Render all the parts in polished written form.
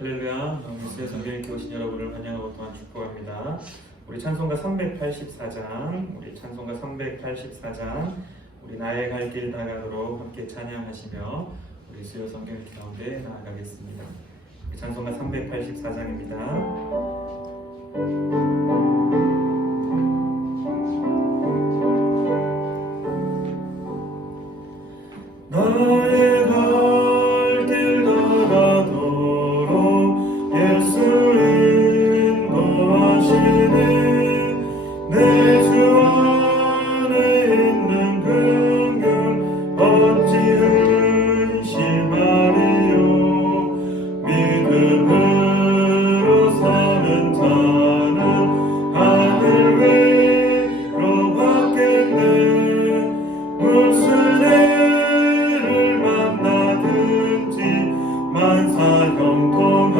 할렐루야. 미스의 성경 읽기 오신 여러분을 환영하고 또한 축복합니다. 우리 찬송가 384장, 우리 나의 갈 길 나가도록 함께 찬양하시며 우리 수요 성경 읽기 가운데 나아가겠습니다. 찬송가 384장입니다. 나의 갈 길 나가도록 예수 인도하시네. 내 주 안에 있는 긍휼 어찌 의심하리요. 믿음으로 사는 자는 하늘 위로 받겠네. 무슨 애를 만나든지 만사 형통하리라.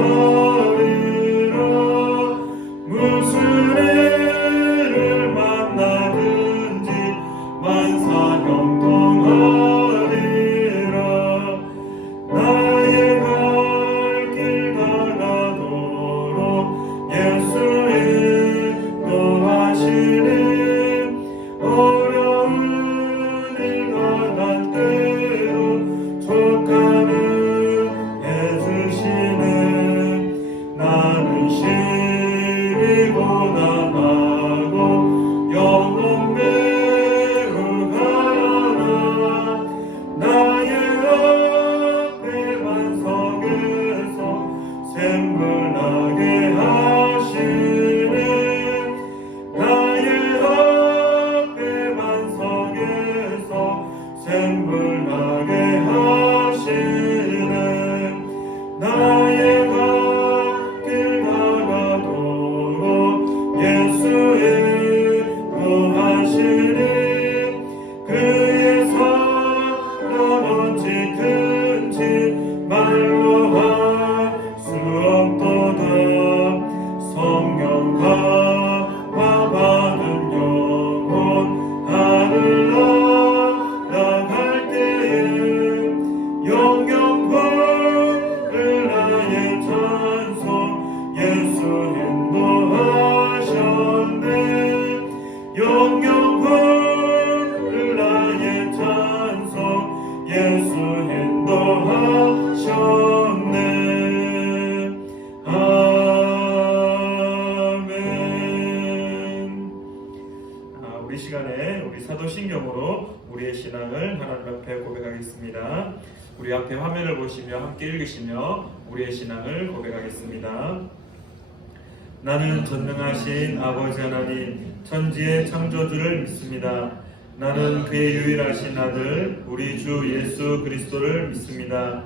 무슨 애를 만나든지 만사 형통하리라. 나의 갈 길 나가도록 예수 인도하시네. 어려운 일과 난 때로 족하는 해주시네. 나는 시비 고난하고 영혼 매우 가라. 나의 앞에 반석에서 샘물 나게 하시네. 나의 앞에 반석에서 샘물 나게 하시네. 나의 갈 길 나가도록 예수 인도하시니. 그의 사랑 어찌 큰지 말로 할 수 없도다. 성령 감화받은 영혼 하늘 날아갈 때에 영영 부를 나의 찬송 예수 인도하셨네. 영영 부를 나의 찬송 예수 인도하셨네. 아멘. 우리 시간에 우리 사도신경으로 우리의 신앙을 하나님 앞에 고백하겠습니다. 우리 앞에 화면을 보시며 함께 읽으시며 우리의 신앙을 고백하겠습니다. 나는 전능하신 아버지 하나님 천지의 창조주를 믿습니다. 나는 그의 유일하신 아들 우리 주 예수 그리스도를 믿습니다.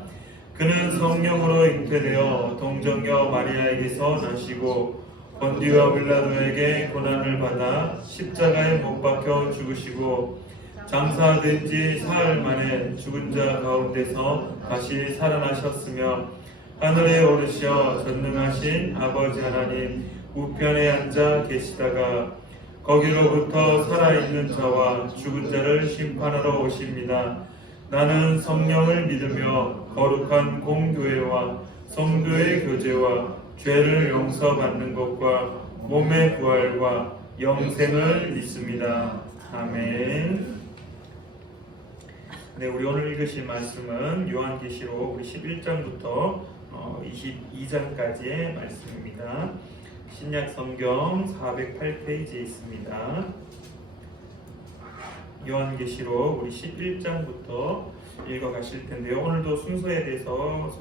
그는 성령으로 잉태되어 동정녀 마리아에게서 나시고 본디와 빌라도에게 고난을 받아 십자가에 못 박혀 죽으시고 장사된 지 사흘 만에 죽은 자 가운데서 다시 살아나셨으며 하늘에 오르셔 전능하신 아버지 하나님 우편에 앉아 계시다가 거기로부터 살아있는 자와 죽은 자를 심판하러 오십니다. 나는 성령을 믿으며 거룩한 공교회와 성도의 교제와 죄를 용서받는 것과 몸의 부활과 영생을 믿습니다. 아멘. 네, 우리 오늘 읽으실 말씀은 요한계시록 우리 11장부터 22장까지의 말씀입니다. 신약 성경 408페이지에 있습니다. 요한계시록 우리 11장부터 읽어가실 텐데요. 오늘도 순서에 대해서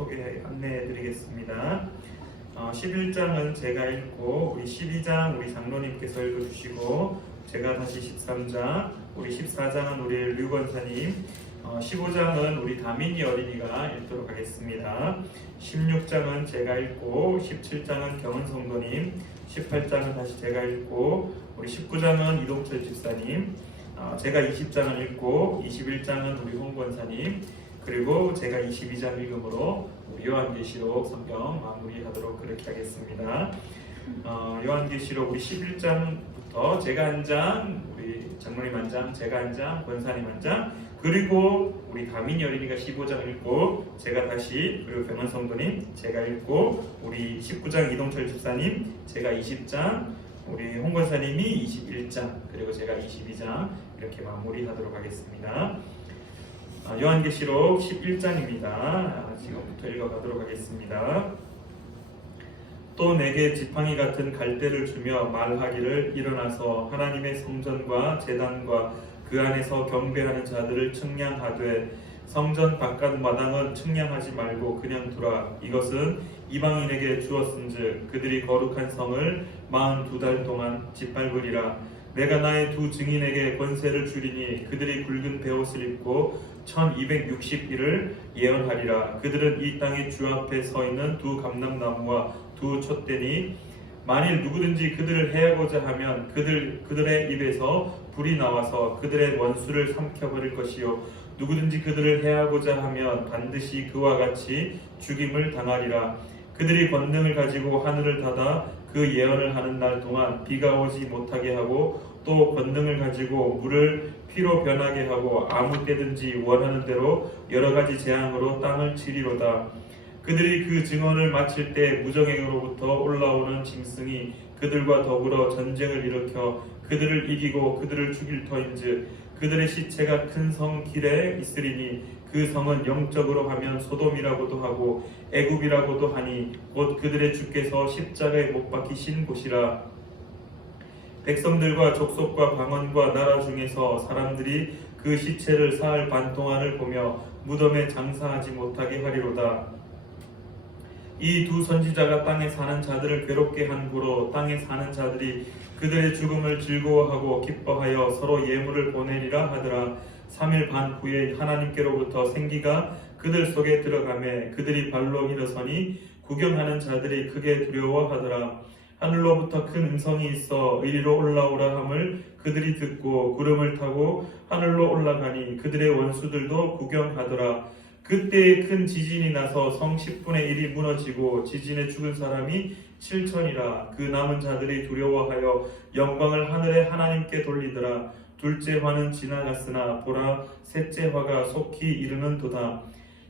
안내해 드리겠습니다. 11장은 제가 읽고 우리 12장 우리 장로님께서 읽어주시고 제가 다시 13장 우리 14장은 우리 류건사님 15장은 우리 다민이 어린이가 읽도록 하겠습니다. 16장은 제가 읽고 17장은 경은 성도님 18장은 다시 제가 읽고 우리 19장은 이동철 집사님 제가 20장을 읽고 21장은 우리 홍권사님 그리고 제가 22장 읽음으로 우리 요한계시록 성경 마무리하도록 그렇게 하겠습니다. 요한계시록 우리 11장부터 제가 한 장, 우리 장로님 한 장, 제가 한 장, 권사님 한 장, 그리고 우리 다민이 어린이가 15장 읽고 제가 다시 그리고 병원 성도님 제가 읽고 우리 19장 이동철 집사님 제가 20장 우리 홍 권사님이 21장 그리고 제가 22장 이렇게 마무리하도록 하겠습니다. 요한계시록 11장입니다. 지금부터 읽어가도록 하겠습니다. 또 내게 지팡이 같은 갈대를 주며 말하기를 일어나서 하나님의 성전과 제단과 그 안에서 경배하는 자들을 측량하되 성전 바깥 마당은 측량하지 말고 그냥 두라. 이것은 이방인에게 주었은즉 그들이 거룩한 성을 42달 동안 짓밟으리라. 내가 나의 두 증인에게 권세를 주리니 그들이 굵은 베옷을 입고 1260일을 예언하리라. 그들은 이 땅의 주 앞에 서 있는 두 감람나무와 두 촛대니 만일 누구든지 그들을 해하고자 하면 그들의 입에서 불이 나와서 그들의 원수를 삼켜버릴 것이요 누구든지 그들을 해하고자 하면 반드시 그와 같이 죽임을 당하리라. 그들이 권능을 가지고 하늘을 닫아 그 예언을 하는 날 동안 비가 오지 못하게 하고 또 권능을 가지고 물을 피로 변하게 하고 아무 때든지 원하는 대로 여러 가지 재앙으로 땅을 치리로다. 그들이 그 증언을 마칠 때 무정에게로부터 올라오는 짐승이 그들과 더불어 전쟁을 일으켜 그들을 이기고 그들을 죽일 터인즉 그들의 시체가 큰 성 길에 있으리니 그 성은 영적으로 하면 소돔이라고도 하고 애굽이라고도 하니 곧 그들의 주께서 십자가에 못 박히신 곳이라. 백성들과 족속과 방언과 나라 중에서 사람들이 그 시체를 사흘 반 동안을 보며 무덤에 장사하지 못하게 하리로다. 이 두 선지자가 땅에 사는 자들을 괴롭게 한 후로 땅에 사는 자들이 그들의 죽음을 즐거워하고 기뻐하여 서로 예물을 보내리라 하더라. 3일 반 후에 하나님께로부터 생기가 그들 속에 들어가매 그들이 발로 일어서니 구경하는 자들이 크게 두려워하더라. 하늘로부터 큰 음성이 있어 이리로 올라오라 함을 그들이 듣고 구름을 타고 하늘로 올라가니 그들의 원수들도 구경하더라. 그때 큰 지진이 나서 성 10분의 1이 무너지고 지진에 죽은 사람이 7천이라. 그 남은 자들이 두려워하여 영광을 하늘의 하나님께 돌리더라. 둘째 화는 지나갔으나 보라 셋째 화가 속히 이르는도다.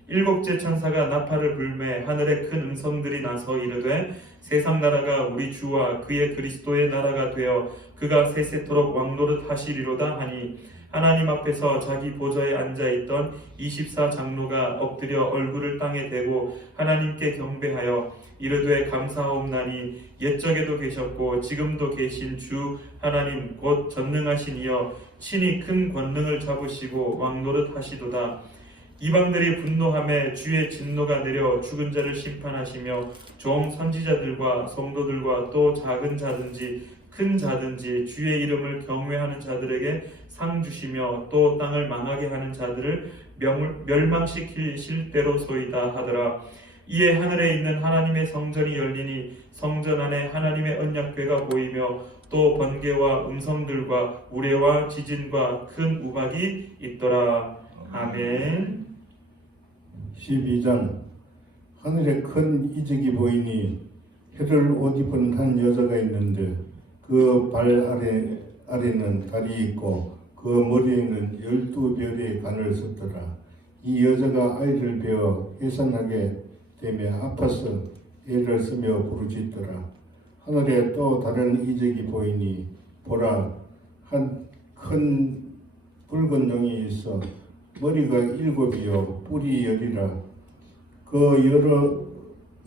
일곱째 천사가 나팔을 불매 하늘에 큰 음성들이 나서 이르되 세상 나라가 우리 주와 그의 그리스도의 나라가 되어 그가 세세토록 왕노릇 하시리로다 하니 하나님 앞에서 자기 보좌에 앉아있던 24장로가 엎드려 얼굴을 땅에 대고 하나님께 경배하여 이르되 감사하옵나니 옛적에도 계셨고 지금도 계신 주 하나님 곧 전능하신 이여 친히 큰 권능을 잡으시고 왕노릇 하시도다. 이방들이 분노하며 주의 진노가 내려 죽은 자를 심판하시며 종 선지자들과 성도들과 또 작은 자든지 큰 자든지 주의 이름을 경외하는 자들에게 상 주시며 또 땅을 망하게 하는 자들을 멸망시키실 대로소이다 하더라. 이에 하늘에 있는 하나님의 성전이 열리니 성전 안에 하나님의 언약궤가 보이며 또 번개와 음성들과 우레와 지진과 큰 우박이 있더라. 아멘. 12장. 하늘에 큰 이적이 보이니 해를 옷 입은 한 여자가 있는데 그 발 아래는 달이 있고 그 머리에는 12별의 관을 썼더라. 이 여자가 아이를 베어 해산하게 되며 아파서 애를 쓰며 부르짖더라. 하늘에 또 다른 이적이 보이니 보라 한 큰 붉은 용이 있어 머리가 7이요 뿔이 10이라. 그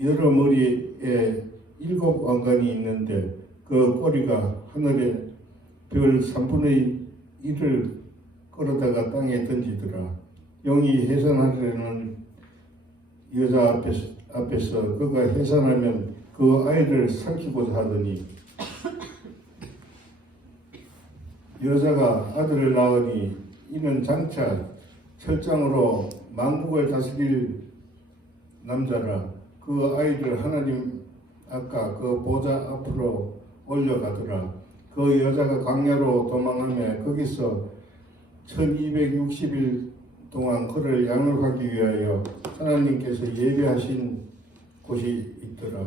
여러 머리에 7 왕관이 있는데 그 꼬리가 하늘에 별 3분의 1을 끌어다가 땅에 던지더라. 용이 해산하려는 여자 앞에서 그가 해산하면 그 아이를 삼키고자 하더니 여자가 아들을 낳으니 이는 장차 철장으로 만국을 다스릴 남자라. 그 아이를 하나님 아까 그 보좌 앞으로 올려가더라. 그 여자가 광야로 도망하며 거기서 1260일 동안 그를 양육하기 위하여 하나님께서 예비하신 곳이 있더라.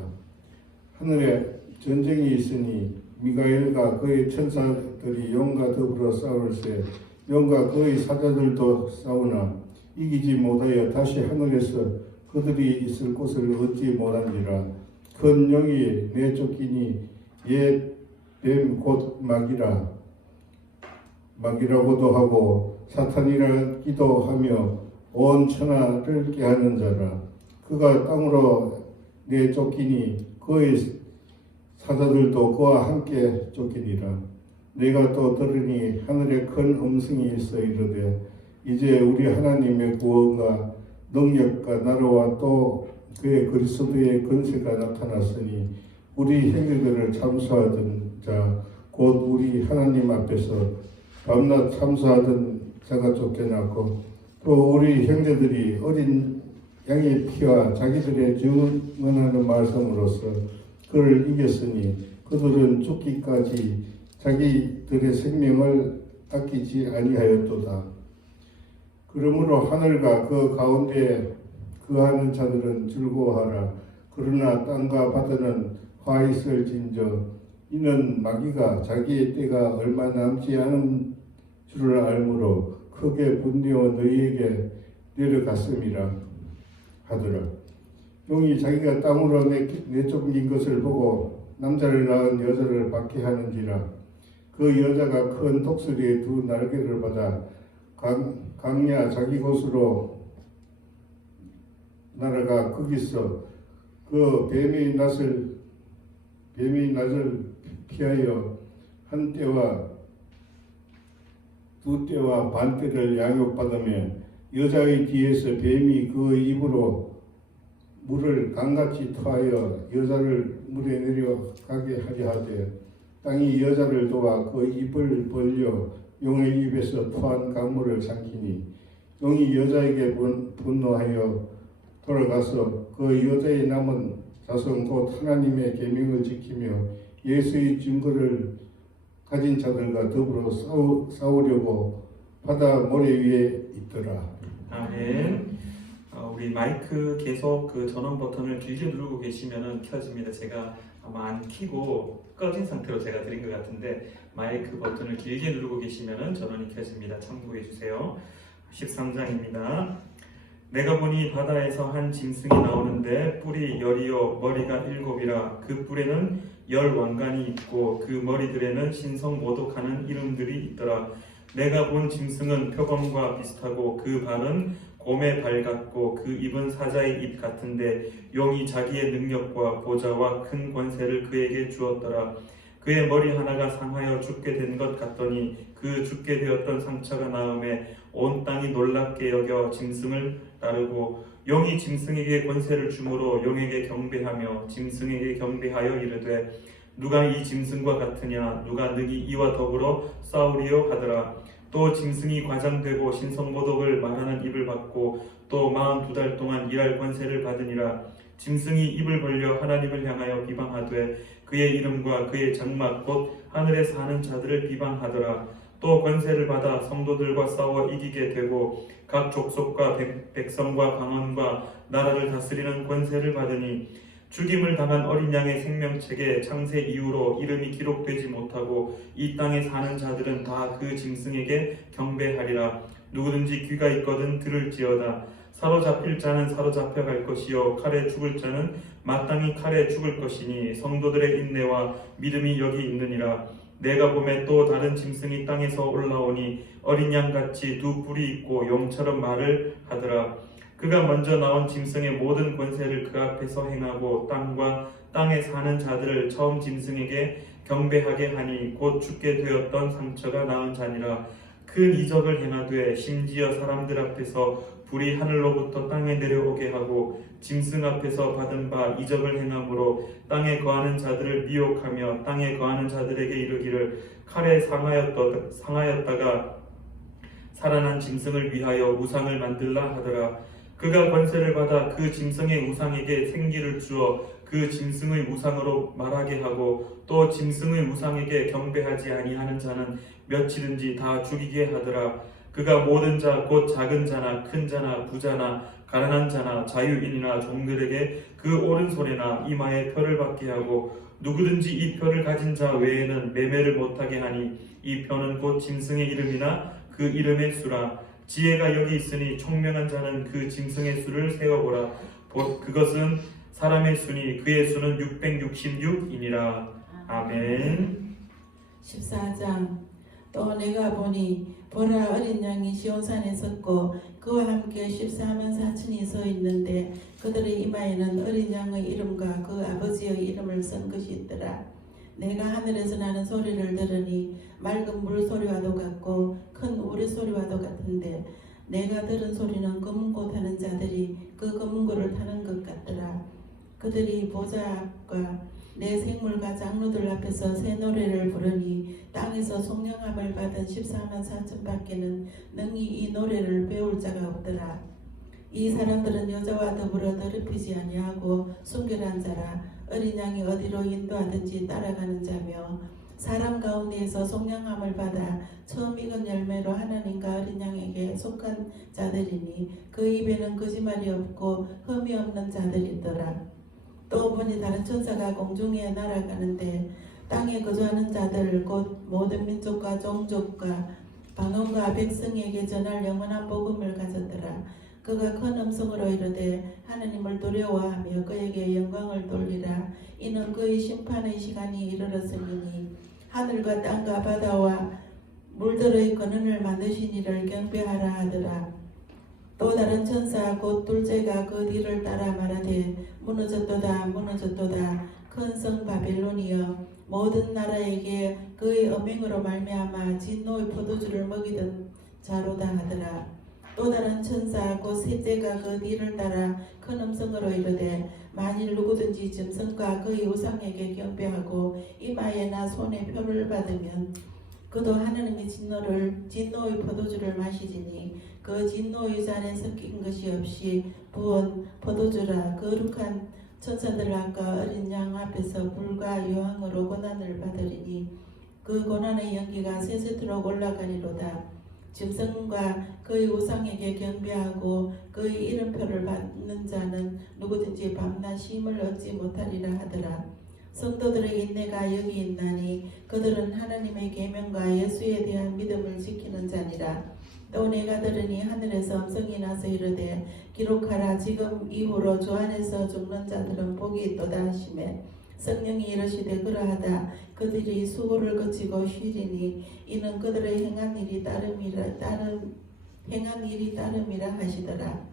하늘에 전쟁이 있으니 미가엘과 그의 천사들이 용과 더불어 싸울세 용과 그의 사자들도 싸우나 이기지 못하여 다시 하늘에서 그들이 있을 곳을 얻지 못한지라. 큰 용이 내쫓기니 옛 뱀 곧 마귀라고도 하고 사탄이라기도 하며 온 천하를 깨하는 자라. 그가 땅으로 내쫓기니 그의 사자들도 그와 함께 쫓기니라. 내가 또 들으니 하늘에 큰 음성이 있어 이르되 이제 우리 하나님의 구원과 능력과 나라와 또 그의 그리스도의 권세가 나타났으니 우리 형제들을 참수하던 자 곧 우리 하나님 앞에서 밤낮 참수하던 자가 쫓겨났고 또 우리 형제들이 어린 양의 피와 자기들의 증언하는 말씀으로써 그를 이겼으니 그들은 죽기까지 자기들의 생명을 아끼지 아니하였도다. 그러므로 하늘과 그 가운데 거하는 자들은 즐거워하라. 그러나 땅과 바다는 화 있을진저 이는 마귀가 자기의 때가 얼마 남지 않은 줄을 알므로 크게 분내어 너희에게 내려갔음이라 하더라. 용이 자기가 땅으로 내쫓긴 것을 보고 남자를 낳은 여자를 받게 하는지라. 그 여자가 큰 독수리의 두 날개를 받아 강야 자기 곳으로 날아가 거기서 그 뱀의 낯을 피하여 한 때와 두 때와 반 때를 양육받으며 여자의 뒤에서 뱀이 그 입으로 물을 강같이 토하여 여자를 물에 내려가게 하려 하되 땅이 여자를 도와 그 입을 벌려 용의 입에서 토한 강물을 삼키니 용이 여자에게 분노하여 돌아가서 그 여자의 남은 자손 곧 하나님의 계명을 지키며 예수의 증거를 가진 자들과 더불어 싸우려고 바다 모래 위에 있더라. 아멘. 우리 마이크 계속 그 전원 버튼을 길게 누르고 계시면은 켜집니다. 제가 아마 안 켜고 꺼진 상태로 제가 드린 것 같은데 마이크 버튼을 길게 누르고 계시면은 전원이 켜집니다. 참고해 주세요. 13장입니다. 내가 보니 바다에서 한 짐승이 나오는데 뿔이 10이요 머리가 7이라. 그 뿔에는 10왕관이 있고 그 머리들에는 신성모독하는 이름들이 있더라. 내가 본 짐승은 표범과 비슷하고 그 발은 곰의 발 같고 그 입은 사자의 입 같은데 용이 자기의 능력과 보좌와 큰 권세를 그에게 주었더라. 그의 머리 하나가 상하여 죽게 된 것 같더니 그 죽게 되었던 상처가 나음에 온 땅이 놀랍게 여겨 짐승을 따르고 용이 짐승에게 권세를 주므로 용에게 경배하며 짐승에게 경배하여 이르되 누가 이 짐승과 같으냐 누가 능히 이와 더불어 싸우리요 하더라. 또 짐승이 과장되고 신성모독을 말하는 입을 받고 또 42달 동안 일할 권세를 받으니라. 짐승이 입을 벌려 하나님을 향하여 비방하되 그의 이름과 그의 장막 곧 하늘에 사는 자들을 비방하더라. 또 권세를 받아 성도들과 싸워 이기게 되고 각 족속과 백성과 방언과 나라를 다스리는 권세를 받으니 죽임을 당한 어린 양의 생명책에 창세 이후로 이름이 기록되지 못하고 이 땅에 사는 자들은 다 그 짐승에게 경배하리라. 누구든지 귀가 있거든 들을지어다. 사로잡힐 자는 사로잡혀 갈 것이요 칼에 죽을 자는 마땅히 칼에 죽을 것이니 성도들의 인내와 믿음이 여기 있느니라. 내가 보매 또 다른 짐승이 땅에서 올라오니 어린 양같이 두 뿔이 있고 용처럼 말을 하더라. 그가 먼저 나온 짐승의 모든 권세를 그 앞에서 행하고 땅과 땅에 사는 자들을 처음 짐승에게 경배하게 하니 곧 죽게 되었던 상처가 나은 자니라. 큰 이적을 행하되 심지어 사람들 앞에서 불이 하늘로부터 땅에 내려오게 하고 짐승 앞에서 받은 바 이적을 행함으로 땅에 거하는 자들을 미혹하며 땅에 거하는 자들에게 이르기를 칼에 상하였다가 살아난 짐승을 위하여 우상을 만들라 하더라. 그가 권세를 받아 그 짐승의 우상에게 생기를 주어 그 짐승의 우상으로 말하게 하고 또 짐승의 우상에게 경배하지 아니하는 자는 며칠든지 다 죽이게 하더라. 그가 모든 자 곧 작은 자나 큰 자나 부자나 가난한 자나 자유인이나 종들에게 그 오른손에나 이마에 표를 받게 하고 누구든지 이 표를 가진 자 외에는 매매를 못하게 하니 이 표는 곧 짐승의 이름이나 그 이름의 수라. 지혜가 여기 있으니 총명한 자는 그 짐승의 수를 세어보라. 그것은 사람의 수니 그의 수는 666이니라. 아멘. 14장. 또 내가 보니 보라, 어린 양이 시온산에 섰고 그와 함께 14만 4천이 서 있는데 그들의 이마에는 어린 양의 이름과 그 아버지의 이름을 쓴 것이 있더라. 내가 하늘에서 나는 소리를 들으니 맑은 물소리와도 같고 큰 우레소리와도 같은데 내가 들은 소리는 검은고 타는 자들이 그 검은고를 타는 것 같더라. 그들이 보좌 앞과 내 생물과 장로들 앞에서 새 노래를 부르니 땅에서 송영함을 받은 14만 4천 밖에는 능히 이 노래를 배울 자가 없더라. 이 사람들은 여자와 더불어 더럽히지 아니하고 순결한 자라. 어린 양이 어디로 인도하든지 따라가는 자며 사람 가운데에서 송영함을 받아 처음 익은 열매로 하나님과 어린 양에게 속한 자들이니 그 입에는 거짓말이 없고 흠이 없는 자들이더라. 또 보니 다른 천사가 공중에 날아가는데 땅에 거주하는 자들 곧 모든 민족과 종족과 방언과 백성에게 전할 영원한 복음을 가졌더라. 그가 큰 음성으로 이르되 하나님을 두려워하며 그에게 영광을 돌리라. 이는 그의 심판의 시간이 이르렀으니 하늘과 땅과 바다와 물들의 근원을 만드신 이를 경배하라 하더라. 또 다른 천사 곧 둘째가 그 뒤를 따라 말하되 무너졌도다 무너졌도다 큰 성 바벨론이여 모든 나라에게 그의 음행으로 말미암아 진노의 포도주를 먹이던 자로다 하더라. 또 다른 천사 곧 셋째가 그 뒤를 따라 큰 음성으로 이르되 만일 누구든지 짐승과 그의 우상에게 경배하고 이마에나 손에 표를 받으면 그도 하나님의 진노의 포도주를 마시지니 그 진노의 잔에 섞인 것이 없이 부은 포도주라. 거룩한 천사들 앞과 어린 양 앞에서 불과 유황으로 고난을 받으리니 그 고난의 연기가 세세토록 올라가리로다. 짐승과 그의 우상에게 경배하고 그의 이름표를 받는 자는 누구든지 밤낮 쉼을 얻지 못하리라 하더라. 성도들의 인내가 여기 있나니 그들은 하나님의 계명과 예수에 대한 믿음을 지키는 자니라. 또 내가 들으니 하늘에서 음성이 나서 이르되 기록하라. 지금 이후로 주 안에서 죽는 자들은 복이 있도다 하시매 성령이 이르시되 그러하다. 그들이 수고를 거치고 쉬리니 이는 그들의 행한 일이 따름이라 하시더라.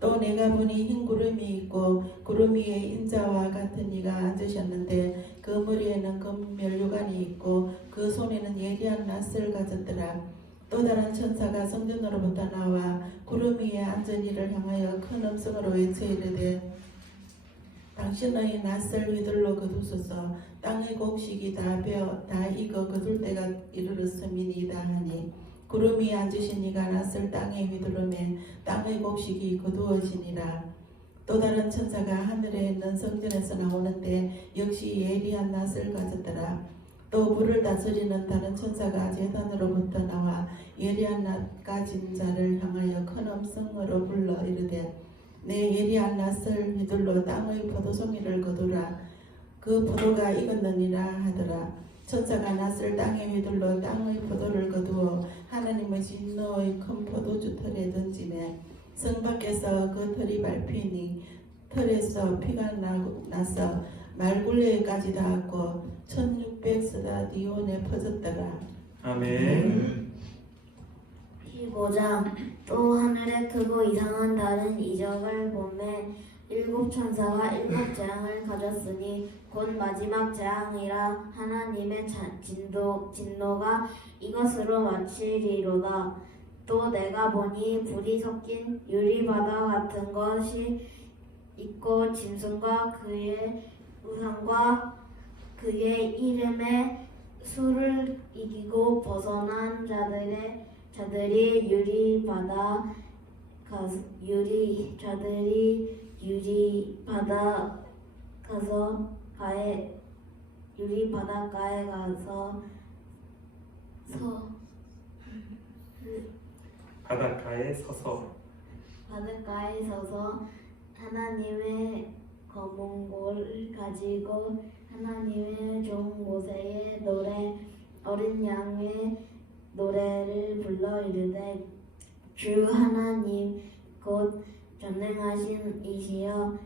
또 내가 보니 흰 구름이 있고 구름 위에 인자와 같은 이가 앉으셨는데 그 머리에는 금 면류관이 있고 그 손에는 예리한 낫을 가졌더라. 또 다른 천사가 성전으로부터 나와 구름 위에 앉은 이를 향하여 큰 음성으로 외쳐 이르되 당신의 낫을 휘둘러 거두소서. 땅의 곡식이 다 익어 거둘 때가 이르렀음이니이다 하니 구름 위에 앉으신 이가 낫을 땅에 휘두르매 땅의 곡식이 거두어지니라. 또 다른 천사가 하늘에 있는 성전에서 나오는데 역시 예리한 낫을 가졌더라. 또 불을 다스리는 다른 천사가 제단으로부터 나와 예리한 낫 가진 자를 향하여 큰 음성으로 불러 이르되 내 예리한 낫을 휘둘러 땅의 포도송이를 거두라. 그 포도가 익었느니라 하더라. 천사가 낫을 땅에 휘둘러 땅의 포도를 거두어 하나님의 진노의 큰 포도주 틀에 던지매 성 밖에서 그 틀이 밟히니 틀에서 피가 나서 말굴레까지 닿았고 1600스다디온에 퍼졌더라. 아멘. 15장. 또 하늘에 크고 이상한 다른 이적을 보매 일곱 천사가 일곱 재앙을 가졌으니 곧 마지막 재앙이라. 하나님의 진노가 이것으로 마치리로다. 또 내가 보니 불이 섞인 유리바다 같은 것이 있고 짐승과 그의 우상과 그의 이름의 수를 이기고 벗어난 자들이 유리바다 유리바닷가에 가서 바닷가에 서서 하나님의 거문고를 가지고 하나님의 종 모세의 노래 어린 양의 노래를 불러 이르되 주 하나님 곧 전능하신 이시여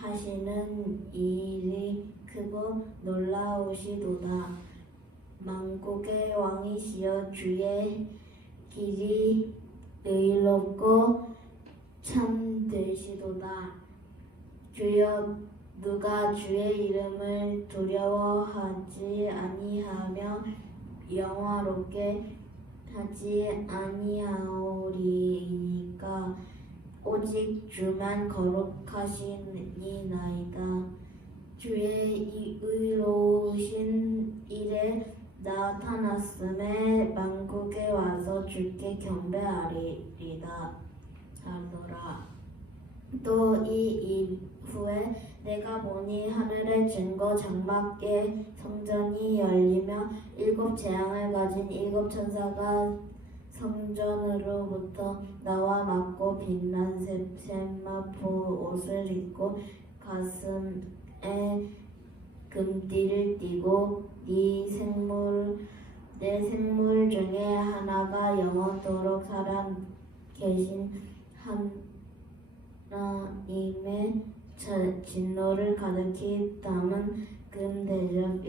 하시는 일이 크고 놀라우시도다. 만국의 왕이시여 주의 길이 의롭고 참되시도다. 주여 누가 주의 이름을 두려워하지 아니하며 영화롭게 하지 아니하오리이까 오직 주만 거룩하시니나이다. 주의 의로우신 일에 나타났음에 만국에 와서 주께 경배하리이다 하더라. 또 이 이후에 내가 보니 하늘의 증거 장막의 성전이 열리며 7 재앙을 가진 7 천사가 성전으로부터 나와 맞고 빛난 세마포 옷을 입고 가슴에 금띠를 띠고 내 생물 중에 하나가 영원토록 살아계신 하나님의 진노를 가득히 담은 금 대접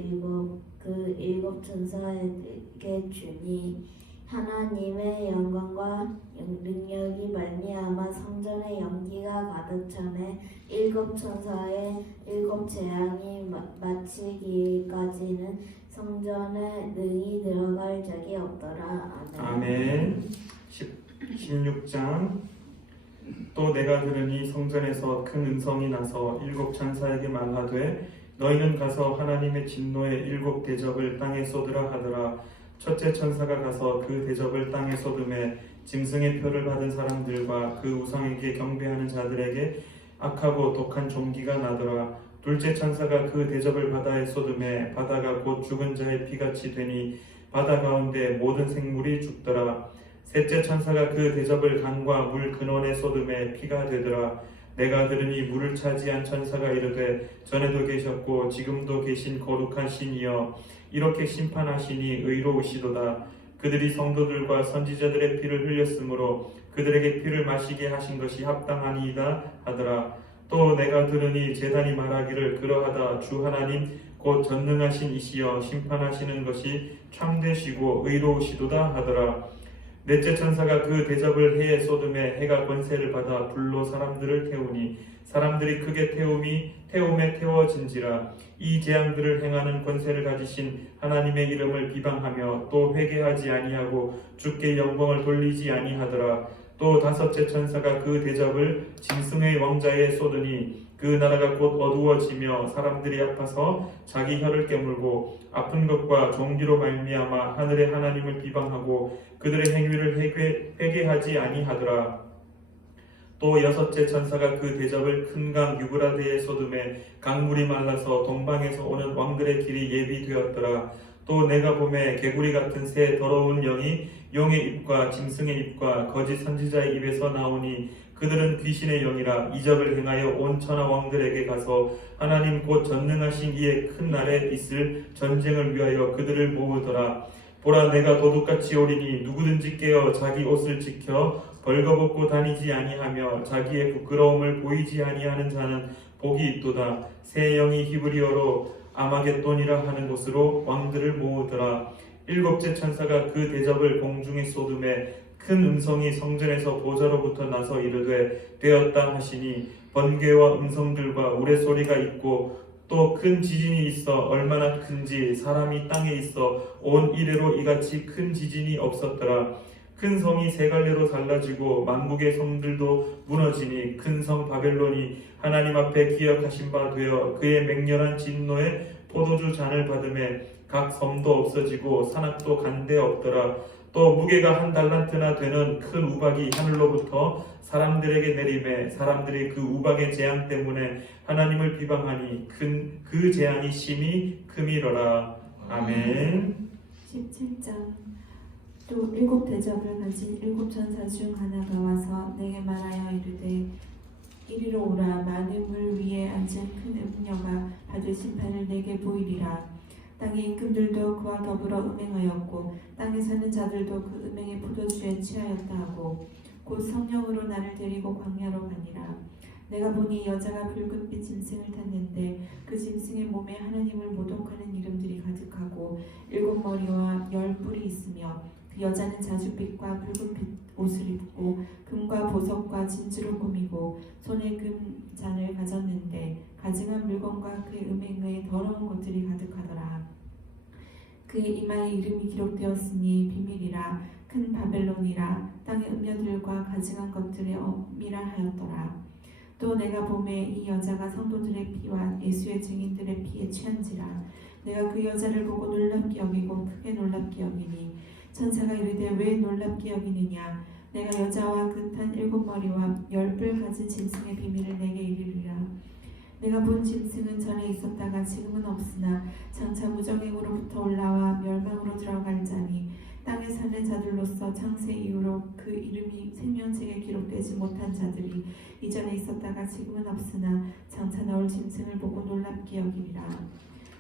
그 7 천사에게 주니 하나님의 영광과 능력이 말미암아 성전의 연기가 가득 차매 7 천사의 7 재앙이 마치기까지는 성전에 능히 들어갈 적이 없더라. 아멘. 16장. 또 내가 들으니 성전에서 큰 음성이 나서 7 천사에게 말하되 너희는 가서 하나님의 진노의 7 대접을 땅에 쏟으라 하더라. 첫째 천사가 가서 그 대접을 땅에 쏟음에 짐승의 표를 받은 사람들과 그 우상에게 경배하는 자들에게 악하고 독한 좀기가 나더라. 둘째 천사가 그 대접을 바다에 쏟음에 바다가 곧 죽은 자의 피같이 되니 바다 가운데 모든 생물이 죽더라. 셋째 천사가 그 대접을 강과 물 근원에 쏟음에 피가 되더라. 내가 들으니 물을 차지한 천사가 이르되 전에도 계셨고 지금도 계신 거룩한 신이여 이렇게 심판하시니 의로우시도다. 그들이 성도들과 선지자들의 피를 흘렸으므로 그들에게 피를 마시게 하신 것이 합당하니이다 하더라. 또 내가 들으니 제단이 말하기를 그러하다. 주 하나님 곧 전능하신 이시여 심판하시는 것이 참되시고 의로우시도다 하더라. 넷째 천사가 그 대접을 해에 쏟음에 해가 권세를 받아 불로 사람들을 태우니 사람들이 크게 태움에 태워진지라. 이 재앙들을 행하는 권세를 가지신 하나님의 이름을 비방하며 또 회개하지 아니하고 주께 영광을 돌리지 아니하더라. 또 다섯째 천사가 그 대접을 짐승의 왕자에 쏟으니 그 나라가 곧 어두워지며 사람들이 아파서 자기 혀를 깨물고 아픈 것과 종기로 말미암아 하늘의 하나님을 비방하고 그들의 행위를 회개하지 아니하더라. 또 여섯째 천사가 그 대접을 큰 강 유브라데에 쏟음에 강물이 말라서 동방에서 오는 왕들의 길이 예비되었더라. 또 내가 보매 개구리 같은 새 더러운 영이 용의 입과 짐승의 입과 거짓 선지자의 입에서 나오니 그들은 귀신의 영이라 이적을 행하여 온 천하 왕들에게 가서 하나님 곧 전능하신 이의 큰 날에 있을 전쟁을 위하여 그들을 모으더라. 보라 내가 도둑같이 오리니 누구든지 깨어 자기 옷을 지켜 벌거벗고 다니지 아니하며 자기의 부끄러움을 보이지 아니하는 자는 복이 있도다. 새 영이 히브리어로 아마겟돈이라 하는 곳으로 왕들을 모으더라. 7째 천사가 그 대접을 공중에 쏟음에 큰 음성이 성전에서 보좌로부터 나서 이르되 되었다 하시니 번개와 음성들과 우레소리가 있고 또 큰 지진이 있어 얼마나 큰지 사람이 땅에 있어 온 이래로 이같이 큰 지진이 없었더라. 큰 성이 세 갈래로 갈라지고 만국의 성들도 무너지니 큰 성 바벨론이 하나님 앞에 기억하신 바 되어 그의 맹렬한 진노의 포도주 잔을 받음에 각 섬도 없어지고 산악도 간데 없더라. 또 무게가 1 달란트나 되는 큰 우박이 하늘로부터 사람들에게 내림에 사람들이 그 우박의 재앙 때문에 하나님을 비방하니 그 재앙이 심히 크미러라. 아멘. 17장. 또 7 대접을 가진 7 천사 중 하나가 와서 내게 말하여 이르되 이리로 오라. 많은 물 위에 앉은 큰 음녀가 받을 심판을 내게 보이리라. 땅의 임금들도 그와 더불어 음행하였고 땅에 사는 자들도 그 음행의 포도주에 취하였다 하고 곧 성령으로 나를 데리고 광야로 가니라. 내가 보니 여자가 붉은빛 짐승을 탔는데 그 짐승의 몸에 하나님을 모독하는 이름들이 가득하고 7머리와 10뿔이 있으며 그 여자는 자줏빛과 붉은빛 옷을 입고 금과 보석과 진주로 꾸미고 손에 금잔을 가졌는데 가증한 물건과 그의 음행의 더러운 것들이 가득하더라. 그의 이마에 이름이 기록되었으니 비밀이라 큰 바벨론이라 땅의 음녀들과 가증한 것들의 엄밀하 하였더라. 또 내가 보매 이 여자가 성도들의 피와 예수의 증인들의 피에 취한지라. 내가 그 여자를 보고 놀랍게 여기고 크게 놀랍게 여기니 천사가 이르되 왜 놀랍게 여기느냐. 내가 여자와 그 탄 7머리와 10뿔 가진 짐승의 비밀을 내게 이르리라. 내가 본 짐승은 전에 있었다가 지금은 없으나 장차 무정행으로부터 올라와 멸망으로 들어갈 자니 땅에 사는 자들로서 창세 이후로 그 이름이 생명책에 기록되지 못한 자들이 이전에 있었다가 지금은 없으나 장차 나올 짐승을 보고 놀랍게 여기리라.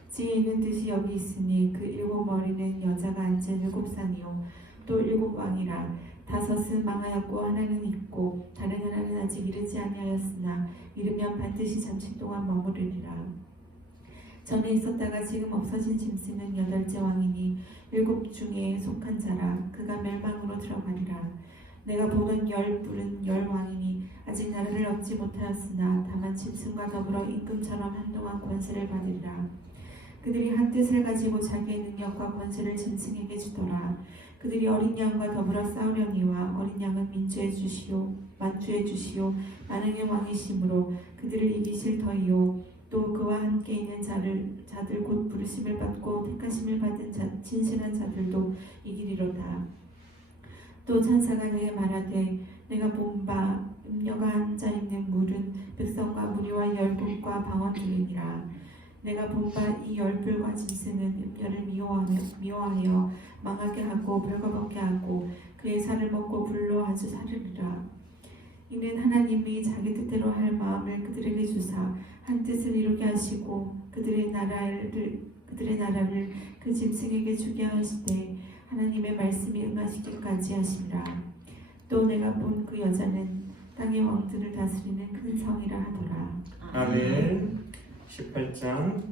지혜 있는 듯이 여기 있으니 그 7머리는 여자가 앉은 7산이요 또 7왕이라. 5은 망하였고 하나는 있고 다른 하나는 아직 이르지 아니하였으나 이르면 반드시 잠시 동안 머무르리라. 전에 있었다가 지금 없어진 짐승은 8째 왕이니 7 중에 속한 자라. 그가 멸망으로 들어가리라. 내가 보는 10뿔은 10왕이니 아직 나라를 얻지 못하였으나 다만 짐승과 더불어 임금처럼 한동안 권세를 받으리라. 그들이 한 뜻을 가지고 자기의 능력과 권세를 짐승에게 주더라. 그들이 어린 양과 더불어 싸우려니와 어린 양은 만주해 주시오 만왕의 왕이시므로 그들을 이기실 터이요 또 그와 함께 있는 자들 곧 부르심을 받고 택하심을 받은 진실한 자들도 이기리로다. 또 천사가 내게 말하되 내가 본 바 음녀가 앉아 있는 물은 백성과 무리와 열국과 방언들이니라. 내가 본 바 이 10뿔과 짐승은 음녀를 미워하여 망하게 하고 벌거벗게 하고 그의 살을 먹고 불로 아주 사르리라. 이는 하나님이 자기 뜻대로 할 마음을 그들에게 주사 한 뜻을 이루게 하시고 그들의 나라를 그 짐승에게 주게 하시되 하나님의 말씀이 응하시기까지 하시니라. 또 내가 본 그 여자는 땅의 왕들을 다스리는 큰 성이라 하더라. 아멘. 18장.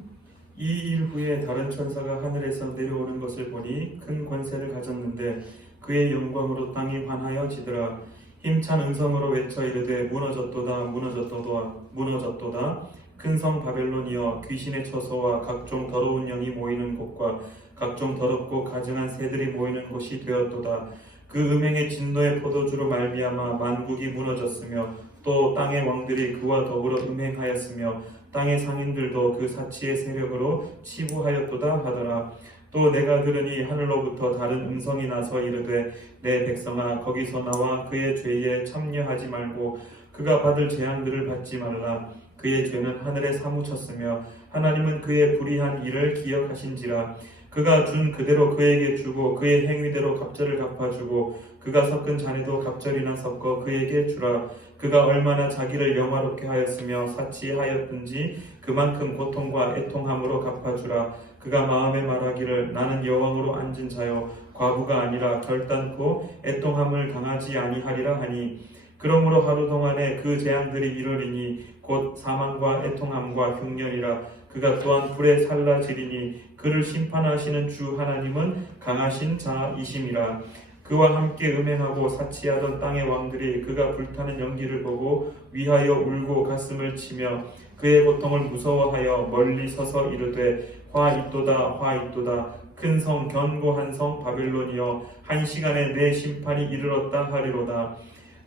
이 일 후에 다른 천사가 하늘에서 내려오는 것을 보니 큰 권세를 가졌는데 그의 영광으로 땅이 환하여지더라. 힘찬 음성으로 외쳐 이르되 무너졌도다 무너졌도다 무너졌도다. 큰 성 바벨론이여 귀신의 처소와 각종 더러운 영이 모이는 곳과 각종 더럽고 가증한 새들이 모이는 곳이 되었도다. 그 음행의 진노의 포도주로 말미암아 만국이 무너졌으며 또 땅의 왕들이 그와 더불어 음행하였으며 땅의 상인들도 그 사치의 세력으로 치부하였도다 하더라. 또 내가 들으니 하늘로부터 다른 음성이 나서 이르되 내 백성아 거기서 나와 그의 죄에 참여하지 말고 그가 받을 재앙들을 받지 말라. 그의 죄는 하늘에 사무쳤으며 하나님은 그의 불의한 일을 기억하신지라. 그가 준 그대로 그에게 주고 그의 행위대로 갑절을 갚아주고 그가 섞은 잔에도 갑절이나 섞어 그에게 주라. 그가 얼마나 자기를 영화롭게 하였으며 사치하였든지 그만큼 고통과 애통함으로 갚아주라. 그가 마음에 말하기를 나는 여왕으로 앉은 자요 과부가 아니라 결단코 애통함을 당하지 아니하리라 하니 그러므로 하루 동안에 그 재앙들이 이르리니 곧 사망과 애통함과 흉년이라. 그가 또한 불에 살라지리니 그를 심판하시는 주 하나님은 강하신 자이심이라. 그와 함께 음행하고 사치하던 땅의 왕들이 그가 불타는 연기를 보고 위하여 울고 가슴을 치며 그의 고통을 무서워하여 멀리 서서 이르되 화 있도다 화 있도다. 큰 성 견고한 성 바벨론이여 한 시간에 내 심판이 이르렀다 하리로다.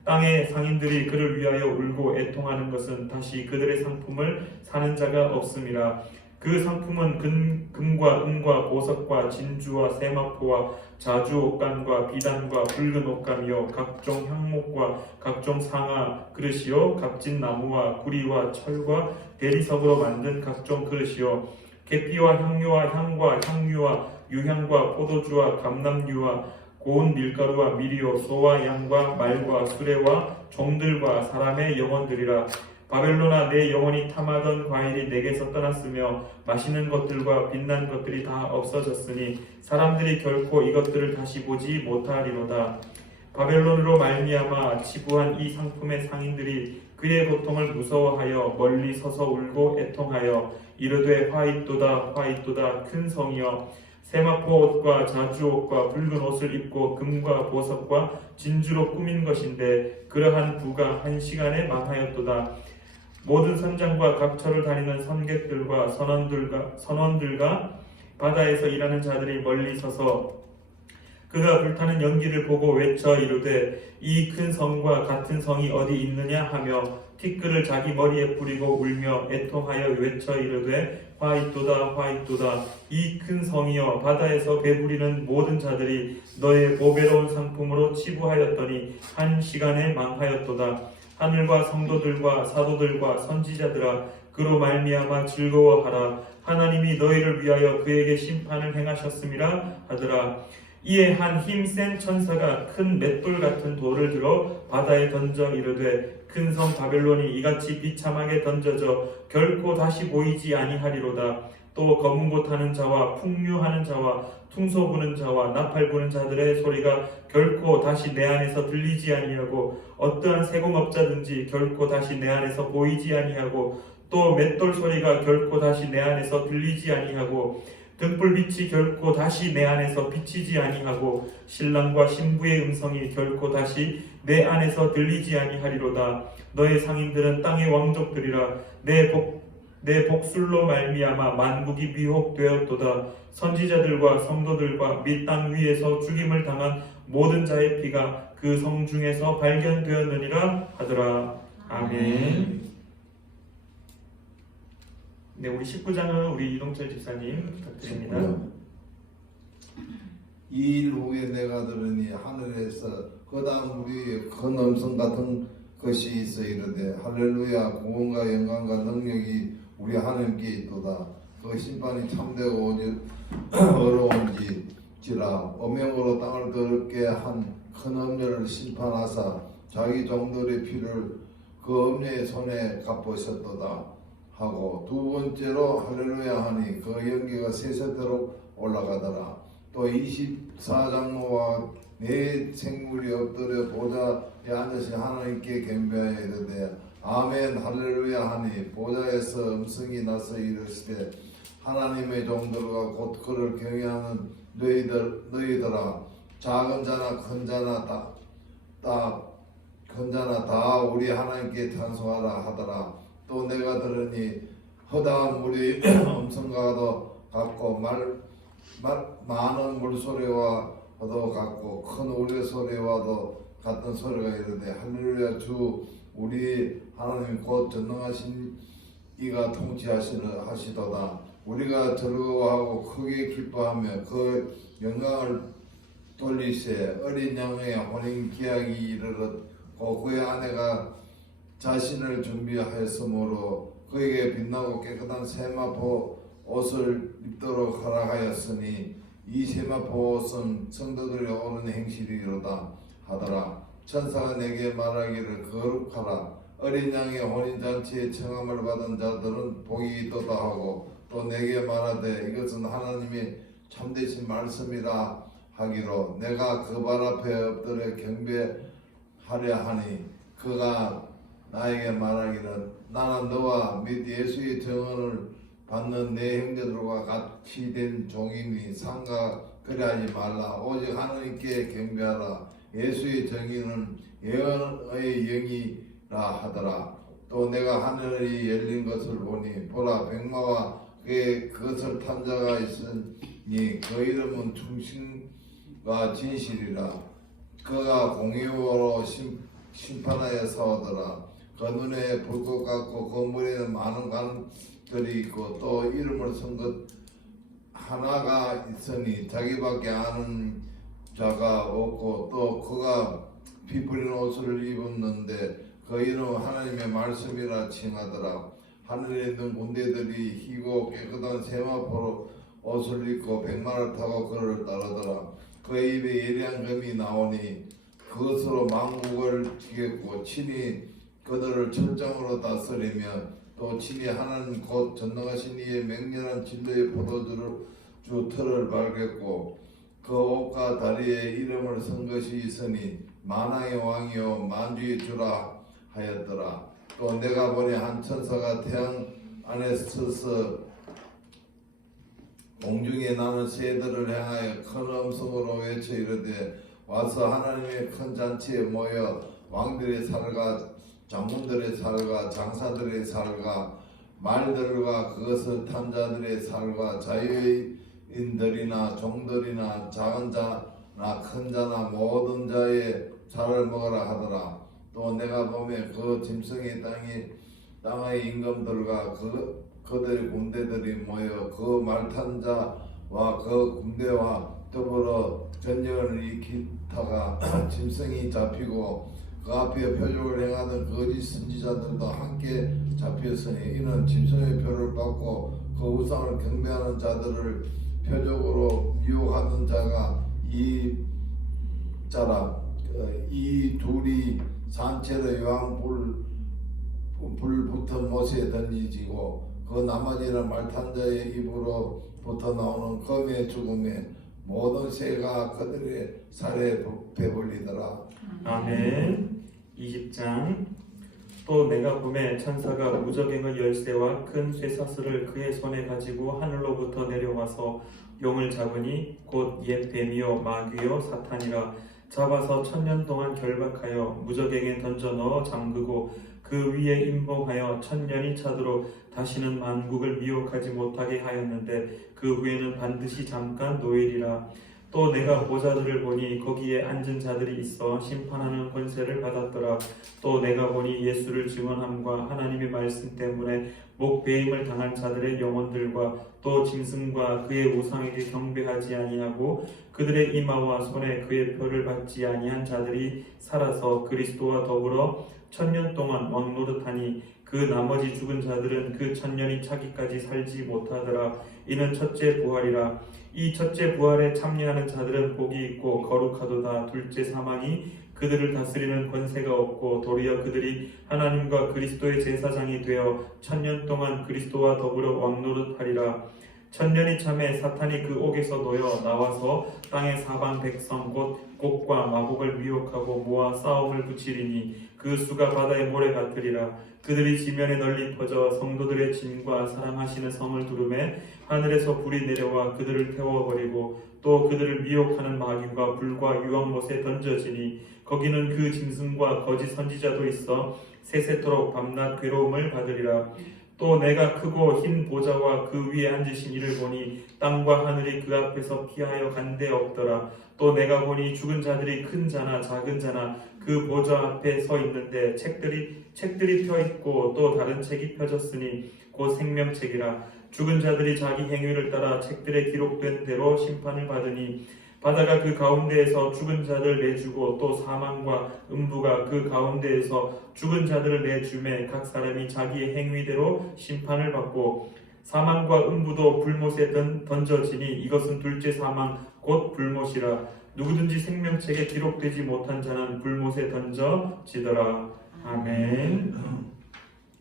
땅의 상인들이 그를 위하여 울고 애통하는 것은 다시 그들의 상품을 사는 자가 없음이라. 그 상품은 금과 은과 보석과 진주와 세마포와 자주 옷감과 비단과 붉은 옷감이요 각종 향목과 각종 상아 그릇이요 값진 나무와 구리와 철과 대리석으로 만든 각종 그릇이요 계피와 향료와 향과 향유와 유향과 포도주와 감람유와 고운 밀가루와 밀이요 소와 양과 말과 수레와 종들과 사람의 영혼들이라. 바벨론아, 내 영혼이 탐하던 과일이 내게서 떠났으며 맛있는 것들과 빛난 것들이 다 없어졌으니 사람들이 결코 이것들을 다시 보지 못하리로다. 바벨론으로 말미암아 치부한 이 상품의 상인들이 그의 고통을 무서워하여 멀리 서서 울고 애통하여 이르되 화이또다 화이또다 큰 성이여, 세마포 옷과 자주 옷과 붉은 옷을 입고 금과 보석과 진주로 꾸민 것인데 그러한 부가 한 시간에 망하였도다. 모든 선장과 각처를 다니는 선객들과 선원들과 바다에서 일하는 자들이 멀리 서서 그가 불타는 연기를 보고 외쳐 이르되 이 큰 성과 같은 성이 어디 있느냐 하며 티끌을 자기 머리에 뿌리고 울며 애통하여 외쳐 이르되 화이또다 화이또다 이 큰 성이여, 바다에서 배부리는 모든 자들이 너의 보배로운 상품으로 치부하였더니 한 시간에 망하였도다. 하늘과 성도들과 사도들과 선지자들아, 그로 말미암아 즐거워하라. 하나님이 너희를 위하여 그에게 심판을 행하셨음이라 하더라. 이에 한 힘센 천사가 큰 맷돌 같은 돌을 들어 바다에 던져 이르되 큰 성 바벨론이 이같이 비참하게 던져져 결코 다시 보이지 아니하리로다. 또 검은 고 타는 자와 풍류하는 자와 퉁소 부는 자와 나팔 부는 자들의 소리가 결코 다시 내 안에서 들리지 아니하고 어떠한 세공업자든지 결코 다시 내 안에서 보이지 아니하고 또 맷돌 소리가 결코 다시 내 안에서 들리지 아니하고 등불빛이 결코 다시 내 안에서 비치지 아니하고 신랑과 신부의 음성이 결코 다시 내 안에서 들리지 아니하리로다. 너의 상인들은 땅의 왕족들이라. 내 복술로 말미암아 만국이 미혹되었도다. 선지자들과 성도들과 및 땅 위에서 죽임을 당한 모든 자의 피가 그 성 중에서 발견되었느니라 하더라. 아멘. 네, 우리 19장은 우리 이동철 집사님 부탁드립니다. 이 일 후에 내가 들으니 하늘에서 거다한 우리 큰 음성 같은 것이 있어 이르되 할렐루야, 구원과 영광과 능력이 우리 하나님께 있도다. 그 심판이 참되고 오직 어려운지라 어명으로 땅을 더럽게 한 큰 음녀를 심판하사 자기 종들의 피를 그 음녀의 손에 갚으셨도다 하고, 두 번째로 할렐루야 하니 그 연기가 세세대로 올라가더라. 또 24장로와 네 생물이 엎드려 보좌에 앉으신 하나님께 경배하여 이르되 아멘 할렐루야 하니 보좌에서 음성이 나서 이르시되 하나님의 종들과 곧 그를 경외하는 너희들아, 작은 자나 큰 자나 다 우리 하나님께 찬송하라 하더라. 또 내가 들으니 허다한 물이 음성과도 같고 많은 물소리와도 같고 큰 우레소리와도 같은 소리가 이르되 할렐루야, 주 우리 하나님 곧 전능하신 이가 통치하시도다. 우리가 즐거워하고 크게 기뻐하며 그 영광을 돌리세. 어린 양의 혼인 기약이 이르렀고 그의 아내가 자신을 준비하였으므로 그에게 빛나고 깨끗한 세마포 옷을 입도록 허락하였으니 이 세마포 옷은 성도들이 오는 행실이로다 하더라. 천사가 내게 말하기를 거룩하라. 어린 양의 혼인잔치에 청함을 받은 자들은 복이 있도다 하고, 또 내게 말하되 이것은 하나님의 참되신 말씀이라 하기로 내가 그 발 앞에 엎드려 경배하려 하니 그가 나에게 말하기를 나는 너와 및 예수의 정언을 받는 내 형제들과 같이 된 종이니 삼가 그리하지 말라. 오직 하나님께 경배하라. 예수의 정의는 예언의 영이라 하더라. 또 내가 하늘이 열린 것을 보니 보라, 백마와 그것을 탄 자가 있으니 그 이름은 충신과 진실이라. 그가 공의로 심판하여 싸우더라. 그 눈에 불꽃 같고 그 물에는 많은 강들이 있고 또 이름을 쓴 것 하나가 있으니 자기밖에 아는 자가 없고, 또 그가 피 뿌린 옷을 입었는데 그 이름은 하나님의 말씀이라 칭하더라. 하늘에 있는 군대들이 희고 깨끗한 세마포로 옷을 입고 백마를 타고 그를 따르더라. 그 입에 예리한 금이 나오니 그것으로 만국을 치겠고 친히 그들을 철장으로 다스리며 또 친히 하나님 곧 전능하신 이의 맹렬한 진리의 포도주 틀을 밟겠고 그 옷과 다리에 이름을 쓴 것이 있으니 만왕의 왕이요 만주의 주라 하였더라. 또 내가 보니 한 천사가 태양 안에 서서 공중에 나는 새들을 향하여 큰 음성으로 외쳐 이르되 와서 하나님의 큰 잔치에 모여 왕들의 살과 장군들의 살과 장사들의 살과 말들과 그것을 탄 자들의 살과 자유인들이나 종들이나 작은 자나 큰 자나 모든 자의 살을 먹으라 하더라. 또 내가 보매 그 짐승의 땅의 임금들과 그들의 군대들이 모여 그 말탄 자와 그 군대와 더불어 전쟁을 일으키다가 짐승이 잡히고 그 앞에 표적을 행하던 거짓 선지자들도 함께 잡혔으니 이는 짐승의 표를 받고 그 우상을 경배하는 자들을 표적으로 미혹하던 자가 이 둘이 산채로 여왕 불 붙은 못에 던지지고 그 나머지는 말탄 자의 입으로부터 나오는 검의 죽음에 모든 새가 그들의 살에 배불리더라. 아멘. 20장. 또 내가 보매 천사가 무저갱의 열쇠와 큰 쇠사슬을 그의 손에 가지고 하늘로부터 내려와서 용을 잡으니 곧 옛 뱀이요 마귀요 사탄이라 잡아서 1000년 동안 결박하여 무저갱에 던져 넣어 잠그고 그 위에 임봉하여 1000년이 차도록 다시는 만국을 미혹하지 못하게 하였는데 그 후에는 반드시 잠깐 노일이라. 또 내가 보좌들을 보니 거기에 앉은 자들이 있어 심판하는 권세를 받았더라. 또 내가 보니 예수를 증언함과 하나님의 말씀 때문에 목배임을 당한 자들의 영혼들과 또 짐승과 그의 우상에게 경배하지 아니하고 그들의 이마와 손에 그의 표를 받지 아니한 자들이 살아서 그리스도와 더불어 1000년 동안 왕노릇하니 그 나머지 죽은 자들은 그 1000년이 차기까지 살지 못하더라. 이는 첫째 부활이라. 이 첫째 부활에 참여하는 자들은 복이 있고 거룩하도다. 둘째 사망이 그들을 다스리는 권세가 없고 도리어 그들이 하나님과 그리스도의 제사장이 되어 1000년 동안 그리스도와 더불어 왕노릇하리라. 1000년이 참에 사탄이 그 옥에서 놓여 나와서 땅의 사방 백성 곧 곡과 마곡을 미혹하고 모아 싸움을 붙이리니 그 수가 바다의 모래 같으리라. 그들이 지면에 널리 퍼져 성도들의 진과 사랑하시는 성을 두르매 하늘에서 불이 내려와 그들을 태워버리고 또 그들을 미혹하는 마귀가 불과 유황못에 던져지니 거기는 그 짐승과 거짓 선지자도 있어 세세토록 밤낮 괴로움을 받으리라. 또 내가 크고 흰 보좌와 그 위에 앉으신 이를 보니 땅과 하늘이 그 앞에서 피하여 간 데 없더라. 또 내가 보니 죽은 자들이 큰 자나 작은 자나 그 보좌 앞에 서 있는데 책들이 펴 있고 또 다른 책이 펴졌으니 곧 생명책이라. 죽은 자들이 자기 행위를 따라 책들에 기록된 대로 심판을 받으니 바다가 그 가운데에서 죽은 자들 내주고 또 사망과 음부가 그 가운데에서 죽은 자들을 내주매 각 사람이 자기의 행위대로 심판을 받고 사망과 음부도 불못에 던져지니 이것은 둘째 사망 곧 불못이라. 누구든지 생명책에 기록되지 못한 자는 불못에 던져지더라. 아멘.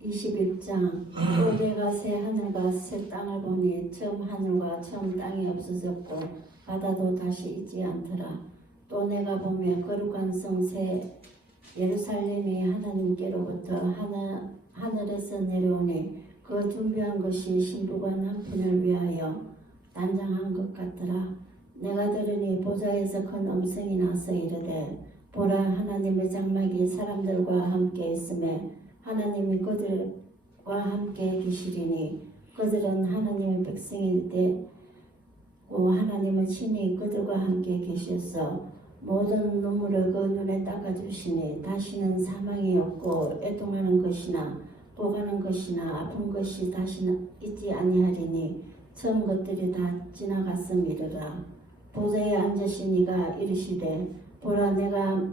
21장. 또 내가 새 하늘과 새 땅을 보니 처음 하늘과 처음 땅이 없어졌고 바다도 다시 있지 않더라. 또 내가 보며 거룩한 성 새 예루살렘이 하나님께로부터 하늘에서 내려오니 그 준비한 것이 신부관 한 분을 위하여 단장한 것 같더라. 내가 들으니 보좌에서 큰 음성이 나서 이르되 보라, 하나님의 장막이 사람들과 함께 있음에 하나님이 그들과 함께 계시리니 그들은 하나님의 백성이 되고 하나님은 친히 그들과 함께 계셔서 모든 눈물을 그 눈에 닦아주시니 다시는 사망이 없고 애통하는 것이나 보가는 것이나 아픈 것이 다시는 있지 아니하리니 처음 것들이 다 지나갔음이로라. 보좌에 앉으신 이가 이르시되 보라, 내가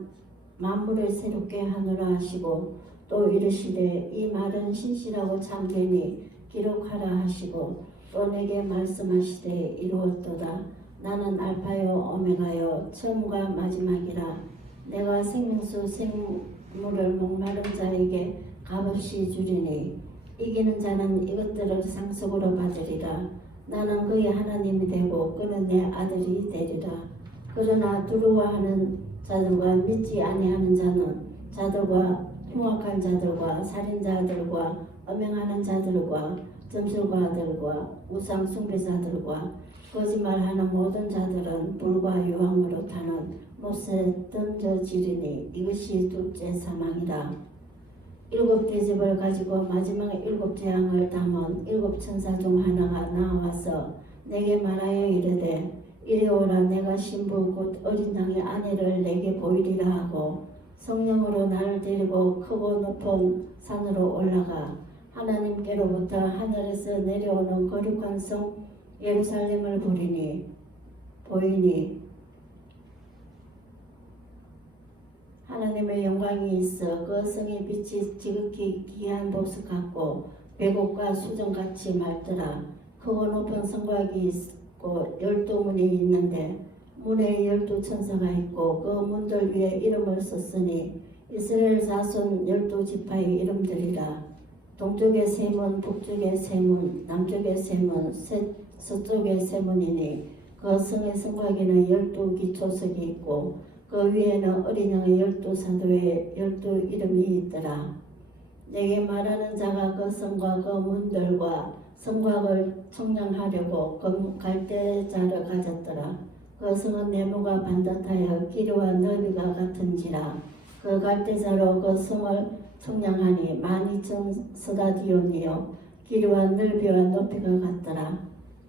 만물을 새롭게 하노라 하시고 또 이르시되 이 말은 신실하고 참되니 기록하라 하시고 또 내게 말씀하시되 이루었도다. 나는 알파요 오메가요 처음과 마지막이라. 내가 생명수 물을 목마른 자에게 값없이 주리니 이기는 자는 이것들을 상속으로 받으리라. 나는 그의 하나님이 되고 그는 내 아들이 되리라. 그러나 두려워하는 자들과 믿지 아니하는 자들과 흉악한 자들과 살인자들과 음행하는 자들과 점술가들과 우상 숭배자들과 거짓말하는 모든 자들은 불과 유황으로 타는 못에 던져지리니 이것이 둘째 사망이라. 7대접을 가지고 마지막 7재앙을 담은 7천사 중 하나가 나와서 내게 말하여 이르되 이리 오라. 내가 신부 곧 어린 양의 아내를 내게 보이리라 하고 성령으로 나를 데리고 크고 높은 산으로 올라가 하나님께로부터 하늘에서 내려오는 거룩한 성 예루살렘을 보이니 하나님의 영광이 있어 그 성의 빛이 지극히 귀한 보석 같고 백옥과 수정같이 맑더라. 크고 높은 성곽이 있고 12문이 있는데 문에 12천사가 있고 그 문들 위에 이름을 썼으니 이스라엘 자손 12지파의 이름들이라. 동쪽의 세 문, 북쪽의 세 문, 남쪽의 세 문, 서쪽의 세 문이니 그 성의 성곽에는 12기초석이 있고 그 위에는 어린 양의 12사도의 12 이름이 있더라. 내게 말하는 자가 그 성과 그 문들과 성곽을 청량하려고 그 갈대자를 가졌더라. 그 성은 네모가 반듯하여 길이와 넓이가 같은지라. 그 갈대자로 그 성을 청량하니 12,000스다디온이요 길이와 넓이와 높이가 같더라.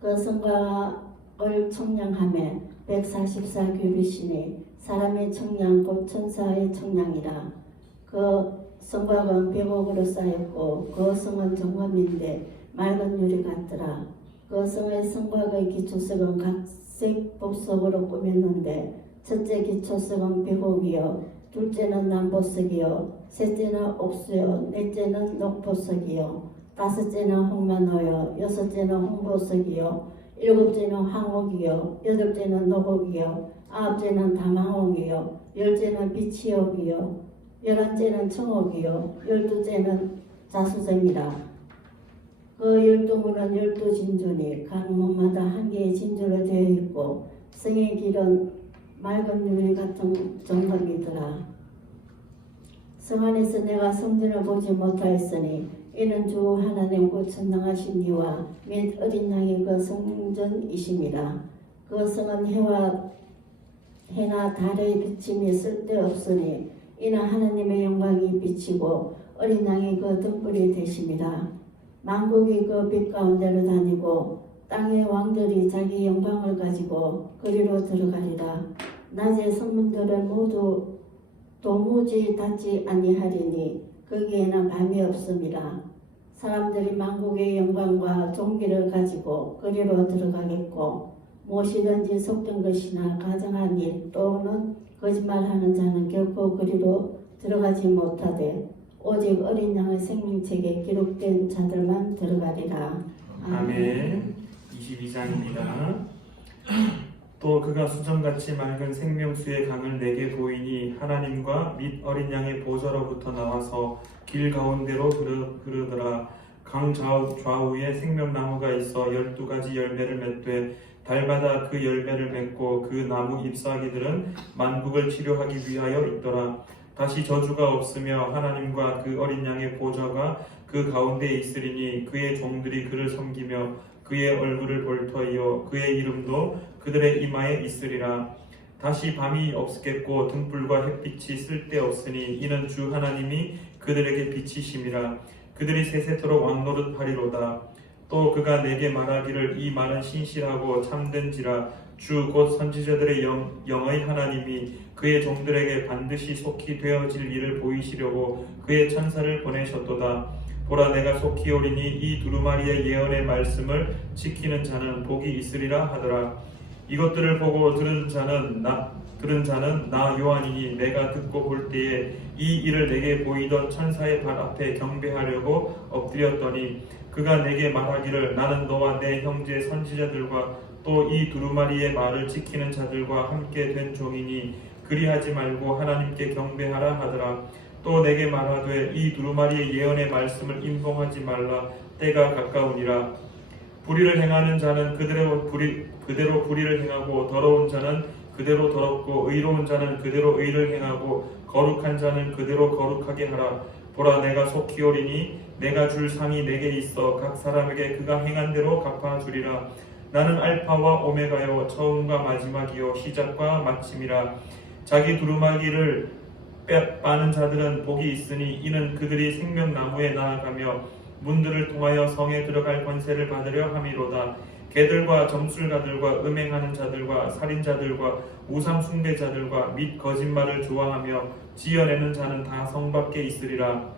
그 성곽을 청량하며 144규빗이니 사람의 청량 곧 천사의 청량이라. 그 성곽은 백옥으로 쌓였고 그 성은 정금인데 맑은 유리 같더라. 그 성의 성곽의 기초석은 각색 보석으로 꾸몄는데 첫째 기초석은 백옥이요 둘째는 남보석이요 셋째는 옥수요 넷째는 녹보석이요 다섯째는 홍만호요 여섯째는 홍보석이요 일곱째는 황옥이요 여덟째는 노복이요 아홉째는 다망옥이요 열째는 비치옥이요 11째는 청옥이요 12째는 자수정이라. 그 12문은 12진주니 각 문마다 한 개의 진주로 되어 있고 성의 길은 맑은 유리 같은 정금이더라. 성 안에서 내가 성전을 보지 못하였으니 이는 주 하나님 곧 전능하신 이와 및 어린 양의 그 성전이심이라. 그 성은 해나 달의 비침이 쓸데없으니 이는 하나님의 영광이 비치고 어린 양의 그 등불이 되심이라. 만국이 그 빛 가운데로 다니고 땅의 왕들이 자기 영광을 가지고 그리로 들어가리라. 낮에 성문들은 모두 도무지 닫지 아니하리니 거기에는 밤이 없음이라. 사람들이 만국의 영광과 존귀를 가지고 그리로 들어가겠고 무엇이든지 속된 것이나 가정한 일 또는 거짓말하는 자는 결코 그리로 들어가지 못하되 오직 어린 양의 생명책에 기록된 자들만 들어가리라. 아멘. 22장입니다. 또 그가 수정같이 맑은 생명수의 강을 내게 보이니 하나님과 및 어린 양의 보좌로부터 나와서 길 가운데로 흐르더라. 강 좌우에 생명나무가 있어 12가지 열매를 맺되 달마다 그 열매를 맺고 그 나무 잎사귀들은 만국을 치료하기 위하여 있더라. 다시 저주가 없으며 하나님과 그 어린 양의 보좌가 그 가운데에 있으리니 그의 종들이 그를 섬기며 그의 얼굴을 볼 터이요 그의 이름도 그들의 이마에 있으리라. 다시 밤이 없겠고 등불과 햇빛이 쓸데없으니 이는 주 하나님이 그들에게 빛이심이라. 그들이 세세토록 왕노릇하리로다. 또 그가 내게 말하기를 이 말은 신실하고 참된지라. 주 곧 선지자들의 영의 하나님이 그의 종들에게 반드시 속히 되어질 일을 보이시려고 그의 천사를 보내셨도다. 보라 내가 속히 오리니 이 두루마리의 예언의 말씀을 지키는 자는 복이 있으리라 하더라. 이것들을 보고 들은 자는 나 요한이니 내가 듣고 볼 때에 이 일을 내게 보이던 천사의 발 앞에 경배하려고 엎드렸더니 그가 내게 말하기를 나는 너와 내 형제 선지자들과 또 이 두루마리의 말을 지키는 자들과 함께 된 종이니 그리하지 말고 하나님께 경배하라 하더라. 또 내게 말하되 이 두루마리의 예언의 말씀을 임송하지 말라. 때가 가까우니라. 불의를 행하는 자는 그대로 불의를 행하고 더러운 자는 그대로 더럽고 의로운 자는 그대로 의를 행하고 거룩한 자는 그대로 거룩하게 하라. 보라 내가 속히 오리니 내가 줄 상이 내게 있어 각 사람에게 그가 행한 대로 갚아주리라. 나는 알파와 오메가요 처음과 마지막이요 시작과 마침이라. 자기 두루마기를 빠는 자들은 복이 있으니 이는 그들이 생명나무에 나아가며 문들을 통하여 성에 들어갈 권세를 받으려 함이로다. 개들과 점술가들과 음행하는 자들과 살인자들과 우상 숭배자들과 및 거짓말을 좋아하며 지어내는 자는 다 성 밖에 있으리라.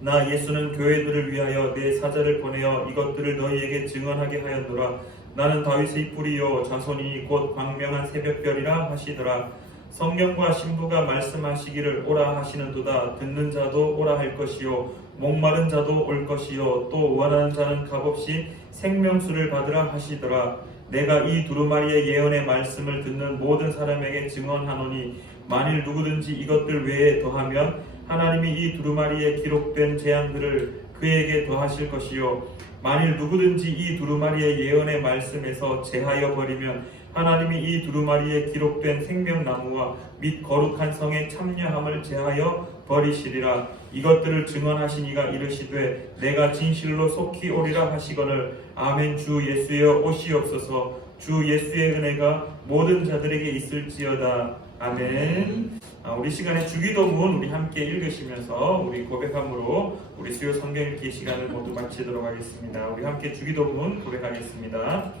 나 예수는 교회들을 위하여 내 사자를 보내어 이것들을 너희에게 증언하게 하였노라. 나는 다윗의 뿌리요 자손이 곧 광명한 새벽별이라 하시더라. 성령과 신부가 말씀하시기를 오라 하시는도다. 듣는 자도 오라 할 것이요 목마른 자도 올 것이요 또 원하는 자는 값없이 생명수를 받으라 하시더라. 내가 이 두루마리의 예언의 말씀을 듣는 모든 사람에게 증언하노니 만일 누구든지 이것들 외에 더하면 하나님이 이 두루마리에 기록된 재앙들을 그에게 더하실 것이요 만일 누구든지 이 두루마리의 예언의 말씀에서 제하여 버리면 하나님이 이 두루마리에 기록된 생명나무와 및 거룩한 성에 참여함을 제하여 버리시리라. 이것들을 증언하신 이가 이르시되 내가 진실로 속히 오리라 하시거늘 아멘. 주 예수여 오시옵소서. 주 예수의 은혜가 모든 자들에게 있을지어다. 아멘. 우리 시간에 주기도문 우리 함께 읽으시면서 우리 고백함으로 우리 수요 성경 읽기 시간을 모두 마치도록 하겠습니다. 우리 함께 주기도문 고백하겠습니다.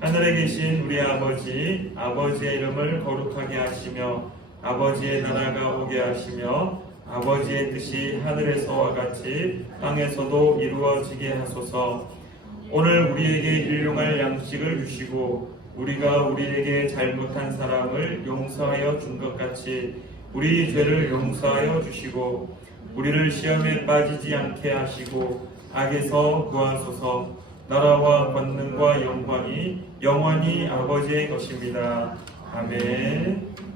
하늘에 계신 우리 아버지, 아버지의 이름을 거룩하게 하시며 아버지의 나라가 오게 하시며 아버지의 뜻이 하늘에서와 같이 땅에서도 이루어지게 하소서. 오늘 우리에게 일용할 양식을 주시고 우리가 우리에게 잘못한 사람을 용서하여 준 것 같이 우리 죄를 용서하여 주시고 우리를 시험에 빠지지 않게 하시고 악에서 구하소서. 나라와 권능과 영광이 영원히 아버지의 것입니다. 아멘.